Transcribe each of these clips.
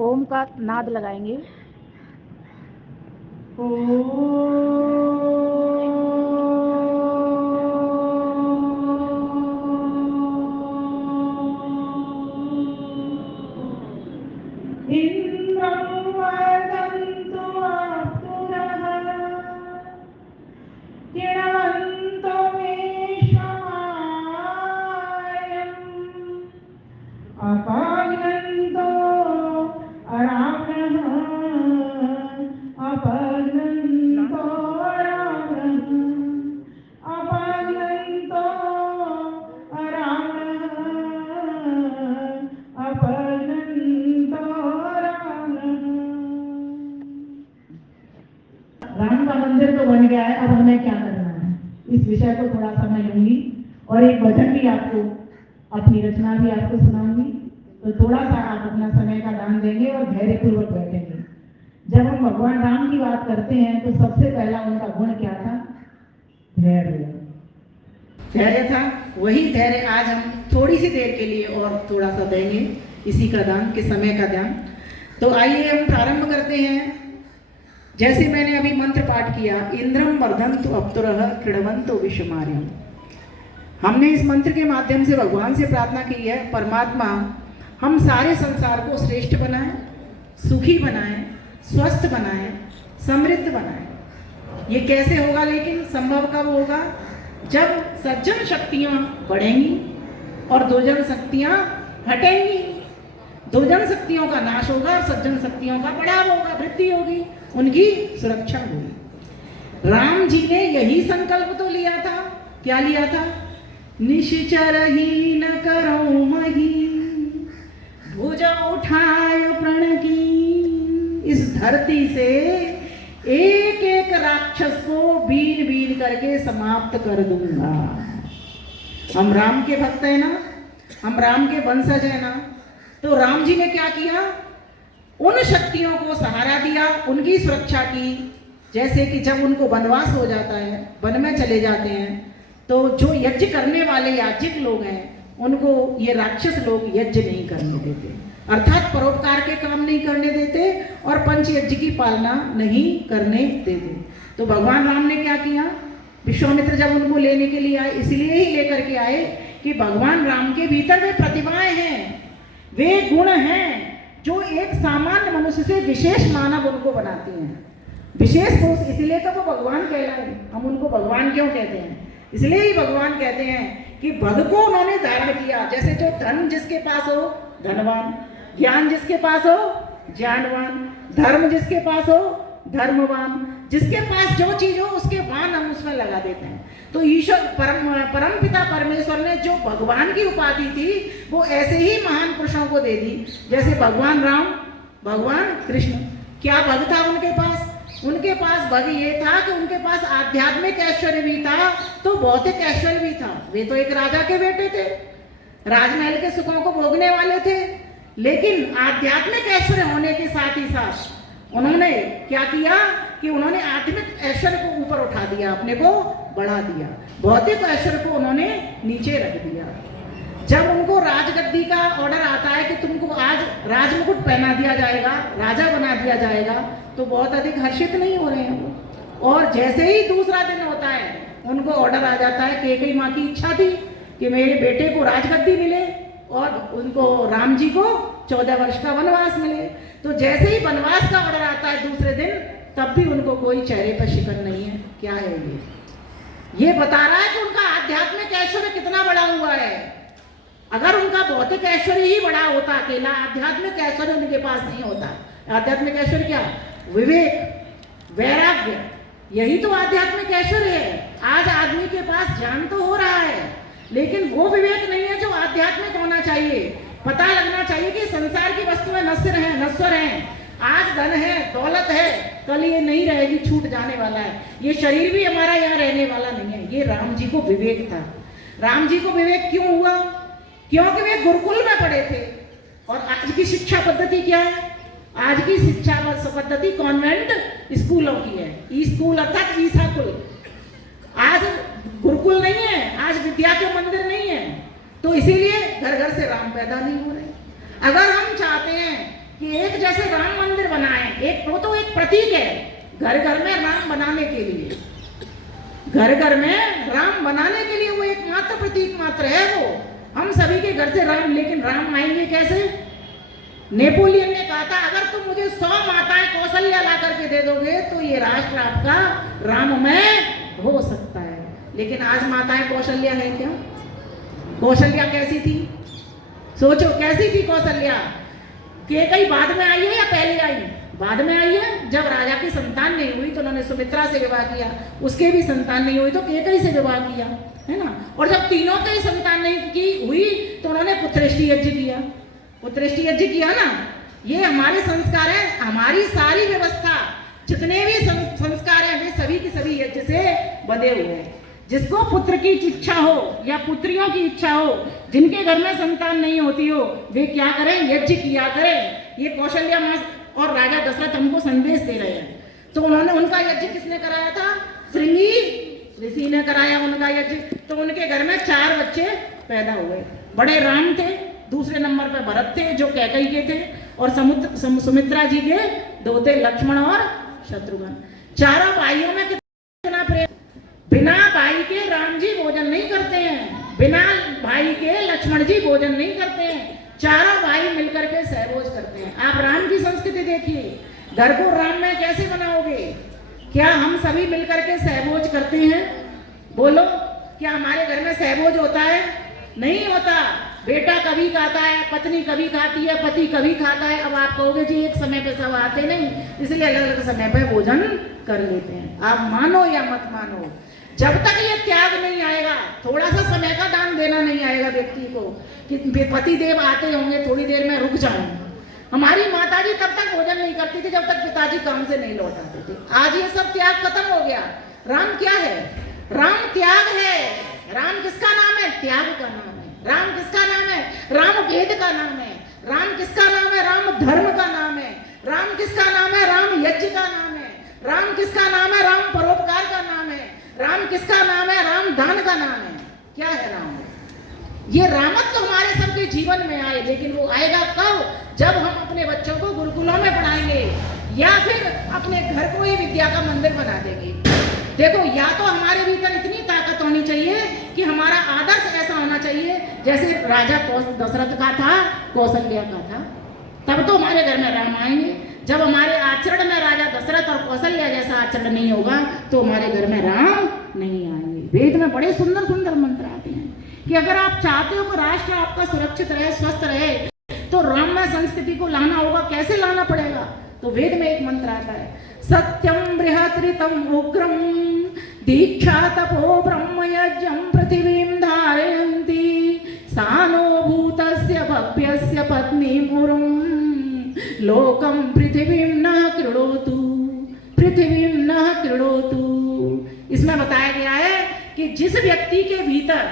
ओम का नाद लगाएंगे। राम का मंदिर तो बन गया है, अब हमें क्या करना है, इस विषय को थोड़ा सा मैं लूंगी और एक भजन भी आपको, अपनी रचना भी आपको सुनाऊंगी। तो थोड़ा सा आप अपना समय का दान देंगे और धैर्यपूर्वक बैठेंगे। जब हम भगवान राम की बात करते हैं तो सबसे पहला उनका गुण क्या था? धैर्य। धैर्य था। वही धैर्य आज हम थोड़ी सी देर के लिए और थोड़ा सा देंगे, इसी का दान, के समय का दान। तो आइए हम प्रारंभ करते हैं। जैसे मैंने अभी मंत्र पाठ किया, इंद्रम वर्धन्तु अप्सुरः क्रीडवन्तो विश्वमार्यम्। हमने इस मंत्र के माध्यम से भगवान से प्रार्थना की है, परमात्मा हम सारे संसार को श्रेष्ठ बनाए, सुखी बनाए, स्वस्थ बनाए, समृद्ध बनाए। ये कैसे होगा? लेकिन संभव कब होगा? जब सज्जन शक्तियां बढ़ेंगी और दुर्जन शक्तियां हटेंगी। दुर्जन शक्तियों का नाश होगा और सज्जन शक्तियों का बढ़ाव होगा, वृद्धि होगी, उनकी सुरक्षा होगी। राम जी ने यही संकल्प तो लिया था। क्या लिया था? निश्चर ही न करो मही, भुजा उठाए प्रण की। इस धरती से एक एक राक्षस को बीन बीन करके समाप्त कर दूंगा। हम राम के भक्त हैं ना, हम राम के वंशज हैं ना। तो राम जी ने क्या किया? उन शक्तियों को सहारा दिया, उनकी सुरक्षा की। जैसे कि जब उनको वनवास हो जाता है, वन में चले जाते हैं, तो जो यज्ञ करने वाले याज्ञिक लोग हैं, उनको ये राक्षस लोग यज्ञ नहीं करने देते, अर्थात परोपकार के काम नहीं करने देते और पंच यज्ञ की पालना नहीं करने देते। तो भगवान राम ने क्या किया? विश्वामित्र जब उनको लेने के लिए आए, इसलिए ही लेकर के आए कि भगवान राम के भीतर वे प्रतिभाएं हैं, वे गुण हैं जो एक सामान्य मनुष्य से विशेष मानव उनको बनाती हैं। विशेष पुरुष इसलिए तो वो भगवान कहलाए। हम उनको भगवान क्यों कहते हैं? इसलिए ही भगवान कहते हैं कि भग को उन्होंने धारण किया। जैसे जो धन जिसके पास हो धनवान, ज्ञान जिसके पास हो ज्ञानवान, धर्म जिसके पास हो धर्मवान, जिसके पास जो चीज हो उसके वान हम उसमें लगा देते हैं। तो ईश्वर परम पिता परमेश्वर ने जो भगवान की उपाधि थी वो ऐसे ही महान पुरुषों को दे दी। जैसे भगवान राम, भगवान कृष्ण, क्या भग था उनके पास? उनके पास भग ये था कि उनके पास आध्यात्मिक ऐश्वर्य भी था तो भौतिक ऐश्वर्य भी था। वे तो एक राजा के बेटे थे, राजमहल के सुखों को भोगने वाले थे, लेकिन आध्यात्मिक ऐश्वर्य होने के साथ ही साथ उन्होंने क्या किया कि उन्होंने आध्यात्मिक ऐश्वर्य को ऊपर उठा दिया, अपने को बढ़ा दिया, भौतिक ऐश्वर्य को उन्होंने नीचे रख दिया। जब उनको राजगद्दी का ऑर्डर आता है कि तुमको आज राजमुकुट पहना दिया जाएगा, राजा बना दिया जाएगा, तो बहुत अधिक हर्षित नहीं हो रहे हैं वो। और जैसे ही दूसरा दिन होता है उनको ऑर्डर आ जाता है, कैकेयी माँ की इच्छा थी कि मेरे बेटे को राजगद्दी मिले और उनको राम जी को 14 वर्ष का वनवास मिले। तो जैसे ही वनवास का ऑर्डर आता है दूसरे दिन, तब भी उनको कोई चेहरे पर शिकन नहीं है। क्या है ये बता रहा है कि उनका आध्यात्मिक ऐश्वर्य कितना बड़ा हुआ है। अगर उनका भौतिक ऐश्वर्य ही बड़ा होता अकेला, आध्यात्मिक ऐश्वर्य उनके पास नहीं होता। आध्यात्मिक ऐश्वर्य क्या? विवेक, वैराग्य, यही तो आध्यात्मिक ऐश्वर्य है। आज आदमी के पास ज्ञान तो हो रहा है, लेकिन वो विवेक नहीं है जो आध्यात्मिक होना चाहिए। पता लगना चाहिए कि संसार की वस्तुएं नश्वर हैं। आज धन है, दौलत है, कल ये नहीं रहेगी, छूट जाने वाला है। ये शरीर भी हमारा यहाँ रहने वाला नहीं है। ये राम जी को विवेक था। राम जी को विवेक क्यों हुआ? क्योंकि वे गुरुकुल में पढ़े थे। और आज की शिक्षा पद्धति क्या है? आज की शिक्षा पद्धति कॉन्वेंट स्कूलों की है। ई स्कूल अर्थात ईसा कुल। आज गुरुकुल नहीं है, आज विद्या के मंदिर नहीं है। तो इसीलिए घर घर से राम पैदा नहीं हो रहे। अगर हम चाहते हैं कि एक जैसे राम मंदिर बनाए, एक वो तो एक प्रतीक है घर घर में राम बनाने के लिए, घर घर में राम बनाने के लिए वो एक मात्र प्रतीक मात्र है वो। हम सभी के घर से राम, लेकिन राम आएंगे कैसे? नेपोलियन ने कहा था अगर तुम मुझे 100 माताएं कौशल्या ला करके दे दोगे तो ये राष्ट्र आपका राममय हो सकता है। लेकिन आज माताएं कौशल्या है क्या? कौशल्या कैसी थी? सोचो कैसी थी कौशल्या? कैकेयी बाद में आई है या पहले आई? बाद में आई है। जब राजा की संतान नहीं हुई तो उन्होंने सुमित्रा से विवाह किया, उसके भी संतान नहीं हुई तो कैकेयी से विवाह किया, है ना। और जब तीनों की संतान नहीं की हुई तो उन्होंने पुत्रेष्टि यज्ञ किया, पुत्रेष्टि यज्ञ किया ना। ये हमारे संस्कार है, हमारी सारी व्यवस्था जितने भी संस्कार हैं वे सभी के सभी यज्ञ से बंधे हुए हैं। जिसको पुत्र की इच्छा हो या पुत्रियों की इच्छा हो, जिनके घर में संतान नहीं होती हो, वे क्या करें? यज्ञ किया करें। ये कौशल्या माँ और राजा दशरथ हमको संदेश दे रहे हैं। तो उन्होंने, उनका यज्ञ किसने कराया था? श्रृंगी ऋषि ने कराया उनका यज्ञ। तो उनके घर में 4 बच्चे पैदा हुए। बड़े राम थे, दूसरे नंबर पे भरत थे जो कैकेयी के थे, और सुमित्रा जी के 2 थे, लक्ष्मण और शत्रुघ्न। चारों भाइयों में कितना प्रेम। बिना भाई के राम जी भोजन नहीं करते हैं, बिना भाई के लक्ष्मण जी भोजन नहीं करते हैं। चारों भाई मिलकर के सहभोज करते हैं। आप राम की संस्कृति देखिए, घर को राम में कैसे बनाओगे? क्या हम सभी मिलकर के सहभोज करते हैं? बोलो, क्या हमारे घर में सहभोज होता है? नहीं होता। बेटा कभी खाता है, पत्नी कभी खाती है, पति कभी खाता है। अब आप कहोगे जी एक समय पे सब आते नहीं, इसलिए अलग अलग समय पे भोजन कर लेते हैं। आप मानो या मत मानो, जब तक ये त्याग नहीं आएगा, थोड़ा सा समय का दान देना नहीं आएगा व्यक्ति को कि पति देव आते होंगे थोड़ी देर में रुक जाऊं। हमारी माताजी तब तक भोजन नहीं करती थी जब तक पिताजी काम से नहीं लौट आते थे। आज ये सब त्याग खत्म हो गया। राम क्या है? राम त्याग है। राम किसका नाम है? त्याग का नाम है। राम किसका नाम है? राम वेद का नाम है। राम किसका नाम है? राम धर्म का नाम है। राम किसका नाम है? राम यज्ञ का नाम है। राम किसका नाम है? राम परोपकार का नाम है। राम किसका नाम है? राम दान का नाम है। क्या है राम? ये रामत्व तो हमारे सबके जीवन में आए, लेकिन वो आएगा कब? जब हम अपने बच्चों को गुरुकुलों में पढ़ाएंगे या फिर अपने घर को ही विद्या का मंदिर बना देंगे। देखो, या तो हमारे भीतर इतनी ताकत होनी चाहिए कि हमारा आदर्श ऐसा होना चाहिए जैसे राजा दशरथ का था, कौशल्या का था, तब तो हमारे घर में राम आएंगे। जब हमारे आचरण में राजा दशरथ और कौशल्या जैसा आचरण नहीं होगा तो हमारे घर में राम नहीं आएंगे। वेद में बड़े सुंदर सुंदर मंत्र आते हैं कि अगर आप चाहते हो कि राष्ट्र आपका सुरक्षित रहे, स्वस्थ रहे, तो राममय संस्कृति को लाना होगा। कैसे लाना पड़ेगा? तो वेद में एक मंत्र आता है, सत्यम बृहत्रितम उग्रम दीक्षा तपो ब्रह्म यज्ञम पृथिवीं धारयन्ति सानोभूतस्य भव्यस्य पत्नी मुरुम लोकम पृथिवीं न कृणोतु, पृथिवीं न कृणोतु। इसमें बताया गया है कि जिस व्यक्ति के भीतर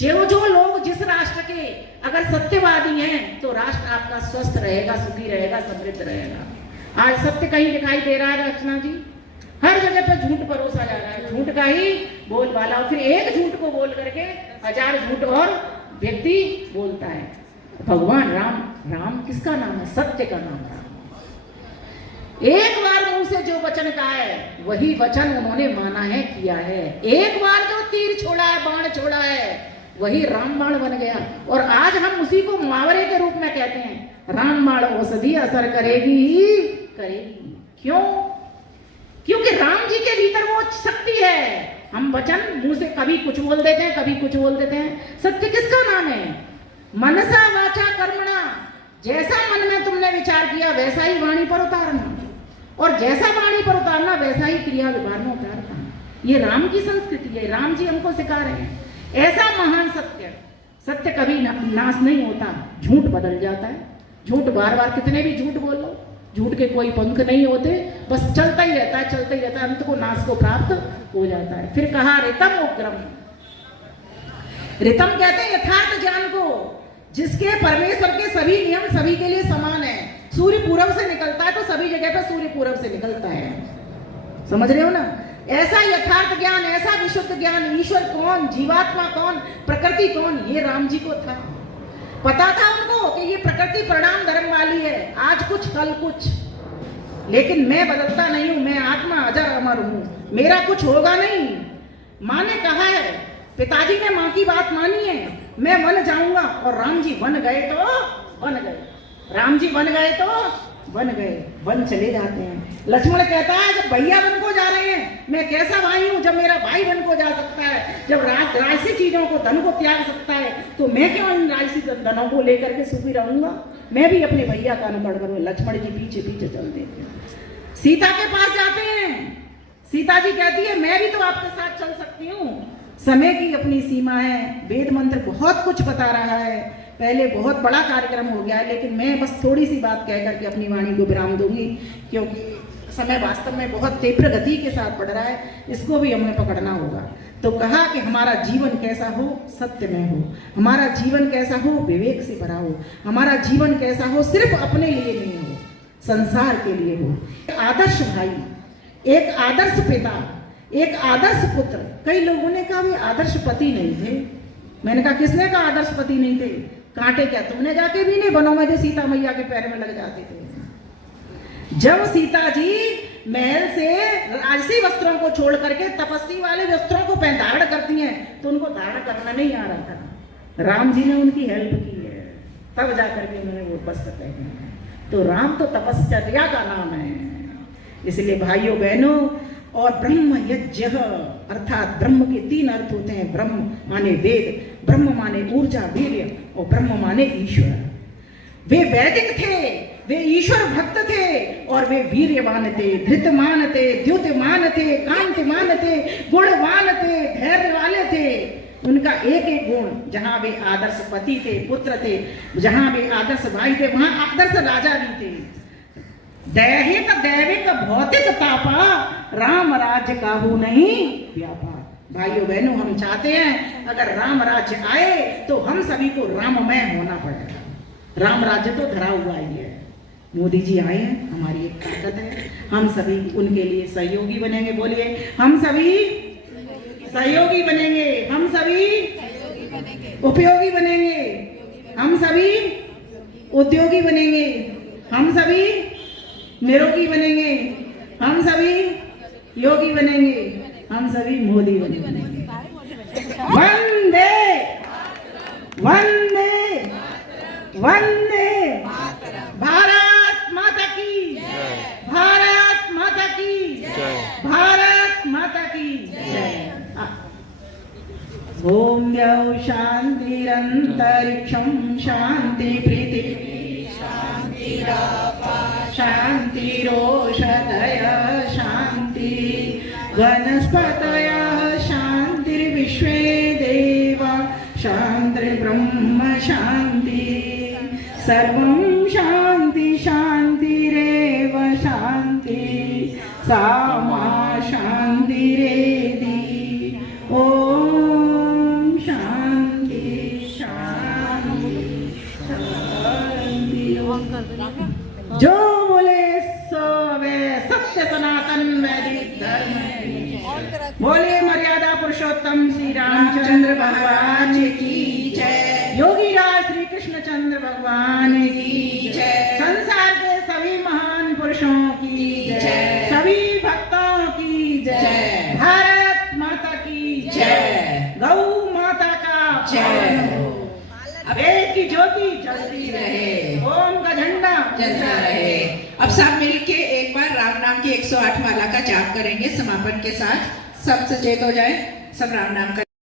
जो लोग जिस राष्ट्र के अगर सत्यवादी हैं तो राष्ट्र आपका स्वस्थ रहेगा, सुखी रहेगा, समृद्ध रहेगा। आज सत्य कहीं दिखाई दे रहा है रचना जी? हर जगह पे झूठ परोसा जा रहा है, झूठ का ही बोलबाला। और फिर एक झूठ को बोल करके 1000 झूठ और व्यक्ति बोलता है। भगवान राम, राम किसका नाम है? सत्य का नाम है। एक बार मुंह से जो वचन कहा है वही वचन उन्होंने माना है, किया है। एक बार जो तीर छोड़ा है, बाण छोड़ा है, वही रामबाण बन गया। और आज हम उसी को मुहावरे के रूप में कहते हैं, रामबाण औषधि असर करेगी ही करेगी। क्यों? क्योंकि राम जी के भीतर वो शक्ति है। हम वचन मुंह से कभी कुछ बोल देते हैं, कभी कुछ बोल देते हैं। सत्य किसका नाम है? मनसा वाचा कर्मणा, जैसा मन में तुमने विचार किया वैसा ही वाणी पर उतारना, और जैसा वाणी पर उतारना वैसा ही क्रिया विभाग में उतारना। ये राम की संस्कृति है, राम जी हमको सिखा रहे हैं। ऐसा महान सत्य, सत्य कभी नाश नहीं होता, झूठ बदल जाता है। झूठ बार बार कितने भी झूठ बोल लो, झूठ के कोई पंख नहीं होते, बस चलता ही रहता है, चलता ही रहता है, अंत को नाश को प्राप्त हो जाता है। फिर कहा ऋतम उग्रम, ऋतम कहते हैं यथार्थ ज्ञान को, जिसके परमेश्वर के सभी नियम सभी के लिए समान है। सूर्य पूरब से निकलता है तो सभी जगह पर सूर्य पूरब से निकलता है, समझ रहे हो ना? ऐसा यथार्थ ज्ञान, ऐसा विशुद्ध ज्ञान, ईश्वर कौन, जीवात्मा कौन, प्रकृति कौन, ये राम जी को था। पता था उनको कि ये प्रकृति परिणाम धर्म वाली है, आज कुछ कल कुछ, लेकिन मैं बदलता नहीं हूं, मैं आत्मा अजर अमर हूं, मेरा कुछ होगा नहीं। माँ ने कहा है, पिताजी ने माँ की बात मानी है, मैं वन जाऊंगा, और राम जी बन गए तो बन गए, राम जी बन गए तो बन गए, वन चले जाते हैं। लक्ष्मण कहता है जब भैया वन को जा रहे हैं, मैं कैसा भाई हूं जब मेरा भाई वन को जा सकता है, जब राजसी चीजों को धन को त्याग सकता है, तो मैं क्यों इन राजसी धनों को लेकर के सुखी रहूंगा, मैं भी अपने भैया का अनुकरण करूं। लक्ष्मण जी पीछे पीछे चलते हैं, सीता के पास जाते हैं। सीता जी कहती है मैं भी तो आपके साथ चल सकती हूँ। समय की अपनी सीमा है, वेद मंत्र बहुत कुछ बता रहा है, पहले बहुत बड़ा कार्यक्रम हो गया है, लेकिन मैं बस थोड़ी सी बात कह करके अपनी वाणी को विराम दूंगी, क्योंकि समय वास्तव में बहुत तीव्र गति के साथ बढ़ रहा है, इसको भी हमें पकड़ना होगा। तो कहा कि हमारा जीवन कैसा हो, सत्य में हो, हमारा जीवन कैसा हो, विवेक से भरा हो, हमारा जीवन कैसा हो, सिर्फ अपने लिए नहीं हो, संसार के लिए हो। आदर्श भाई, एक आदर्श पिता, एक आदर्श पुत्र। कई लोगों ने कहा वे आदर्श पति नहीं थे। मैंने कहा किसने कहा आदर्श पति नहीं थे? कांटे क्या तुमने जाके भी नहीं बनों में जो सीता मैया के पैर में लग जाते थे। जब सीता जी महल से राजसी वस्त्रों को छोड़ करके तपस्वी वाले वस्त्रों को धारण करती हैं, तो उनको धारण करना नहीं आ रहा था। राम जी ने उनकी हेल्प की है, तब जाकर के उन्होंने वो वस्त्र पहने हैं। तो राम तो तपश्चर्या का नाम है। इसलिए भाइयों बहनों, और ब्रह्म यज्ञ अर्थात ब्रह्म के 3 अर्थ होते हैं। ब्रह्म माने वेद, ब्रह्म माने ऊर्जा वीर्य, और ब्रह्म माने ईश्वर। वे वैदिक थे, वे ईश्वर भक्त थे, और वे वीर्यवान थे, धृतमान थे, द्युतिमान थे, कांतिमान थे, गुणवान थे, धैर्य वाले थे। उनका एक एक गुण, जहां वे आदर्श पति थे, पुत्र थे, जहां वे आदर्श भाई थे, वहां आदर्श राजा भी थे। दैहिक दैविक भौतिक तापा, राम राज्य काहू नहीं व्यापा। भाइयों बहनों, हम चाहते हैं अगर राम राज्य आए तो हम सभी को राममय होना पड़ेगा। राम राज्य तो धरा हुआ ही है। मोदी जी आए हैं, हमारी एक ताकत है, हम सभी उनके लिए सहयोगी बनेंगे। बोलिए, हम सभी सहयोगी बनेंगे, हम सभी उपयोगी बनेंगे, हम सभी उद्योगी बनेंगे, हम सभी निरोगी बनेंगे, हम सभी योगी बनेंगे, हम सभी मोदी बनेंगे। वंदे वंदे वंदे भारत माता की, भारत माता की, भारत माता की जय। ओम द्यौ शांतिरंतरिक्षं शांति पृथिवी शांतिरोषधय शांति वनस्पतय शांतिर्विश्वे देव शांतिर्ब्रह्म शांति सर्वं शांति शांतिरेव शांति सा मा शांतिरेधि। ओम शांति शांति शांति। जो बोले सो वे सत्य सनातन वैदिक धर्म। बोले मर्यादा पुरुषोत्तम श्री रामचंद्र भगवान की जय। योगी राज श्री कृष्ण चंद्र भगवान की जय। संसार के सभी महान पुरुषों की जय, सभी भक्तों की जय। भारत माता की जय, गौ माता का जय। वेद की ज्योति जलती रहे, ओम का झंडा जलता रहे। अब सब मिलके एक बार राम नाम की 108 माला का जाप करेंगे समापन के साथ। सब सचेत हो जाए, सब राम नाम का